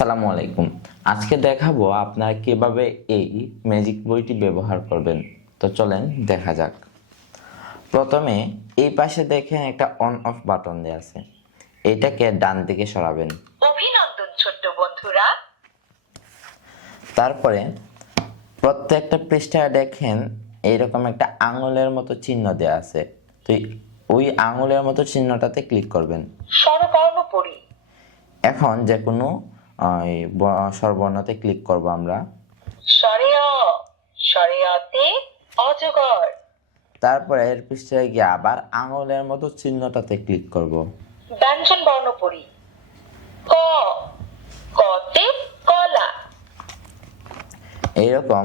আসসালামু আলাইকুম। আজকে দেখাবো আপনারা কিভাবে এই ম্যাজিক বইটি ব্যবহার করবেন। তো চলেন দেখা যাক। প্রথমে এই পাশে দেখেন একটা অন অফ বাটন দেওয়া আছে, এটাকে ডান দিকে সরাবেন। অভিনন্দন ছোট্ট বন্ধুরা। তারপরে প্রত্যেকটা পৃষ্ঠায় দেখেন এইরকম একটা আঙুলের মতো চিহ্ন দেওয়া আছে, তো ওই আঙুলের মতো চিহ্নটাতে ক্লিক করবেন। স্বরবর্ণ পড়ি। এখন যে কোনো স্বরবর্ণতে ক্লিক করব আমরা। স্বরে অ, স্বরে অতে অজগর। তারপরে এর পৃষ্ঠায় গিয়ে আবার আঙুলের মতো চিহ্নটাতে ক্লিক করব। ব্যঞ্জন বর্ণ পড়ি। ক, কতে কলা। এইরকম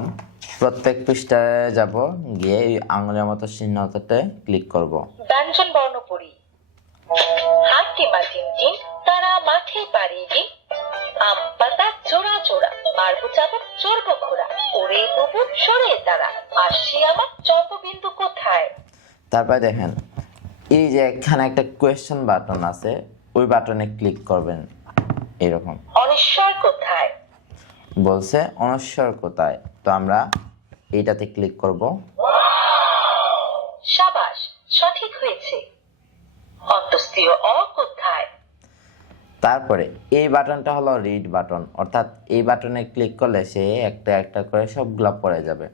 প্রত্যেক পৃষ্ঠায় যাব, গিয়ে এই আঙুলের মতো চিহ্নটাতে ক্লিক করব। ব্যঞ্জন বর্ণ পড়ি। হাট্টিমা টিমটিম তারা মাঠে পাড়ি দিন। আম পাতা জোড়া জোড়া মারবো চাবুক চড়বো ঘোড়া। ওরে বুবু সরে দাঁড়া, আসছি আমার চন্দ্রবিন্দু কোথায়। তারপরে দেখেন এই যে এখানে একটা কোয়েশ্চেন বাটন আছে, ওই বাটনে ক্লিক করবেন। এরকম অনিশ্বর কোথায়। বলছে অনশ্বর কোথায়, তো আমরা এইটাতে ক্লিক করব। সাবাস, সঠিক হয়েছে। অন্তস্তীয় অ কোথায়। তারপরে এই বাটনটা হলো রিড বাটন, অর্থাৎ এই বাটনে ক্লিক করলে সে একটা একটা করে সবগুলা পড়ে যাবে।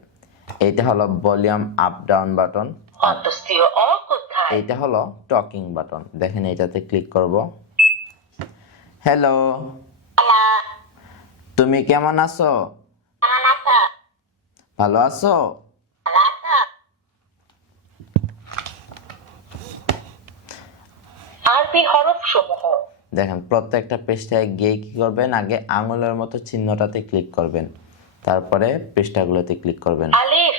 এইটা হলো ভলিউম আপ ডাউন বাটন, অন্তস্তীয় অ কোথায়। এইটা হলো টকিং বাটন। দেখেন এইটাতে ক্লিক করব। হ্যালো, তুমি কেমন আছো? ভালো আছো? আরবি হরফ সমূহ। দেখেন প্রত্যেকটা পৃষ্ঠায় গিয়ে কি করবেন, আগে আঙুলের মতো চিহ্নটাতে ক্লিক করবেন, তারপরে পৃষ্ঠাগুলোতে ক্লিক করবেন। আলিফ,